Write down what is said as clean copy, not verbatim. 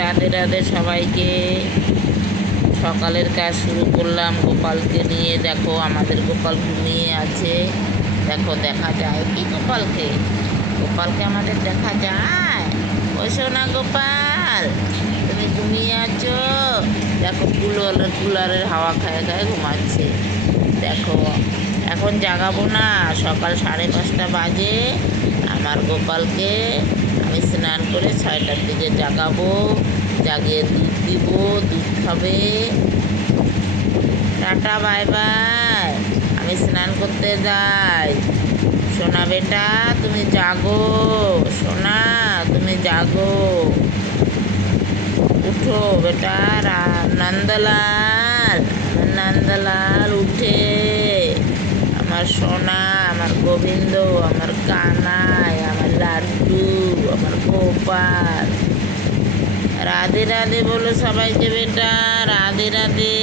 রাধে রাধে সবাইকে। সকালের কাজ শুরু করলাম গোপালকে নিয়ে। দেখো আমাদের গোপাল ঘুমিয়ে আছে। দেখো দেখা যায় কি গোপালকে? গোপালকে আমাদের দেখা যায়? ওই সোনা গোপাল, তুমি ঘুমিয়ে আছো? দেখো কুলারের হাওয়া খায় খায় ঘুমাচ্ছে। দেখো এখন জাগাবো না, সকাল 5:30 বাজে। আমার গোপালকে আমি স্নান করে 6টার দিকে জাগাবো। জাগিয়ে দুধ দিব, দুধ খাবে। টাটা বাই বাই, আমি স্নান করতে যাই। সোনা বেটা তুমি জাগো, সোনা তুমি জাগো, উঠো বেটা। নন্দলাল, নন্দলাল উঠে। আমার সোনা, আমার গোবিন্দ, আমার কানাই, আমার লাড্ডু, আমার গোপাল। রাধে রাধে বলো সবাইকে বেটা, রাধে রাধে।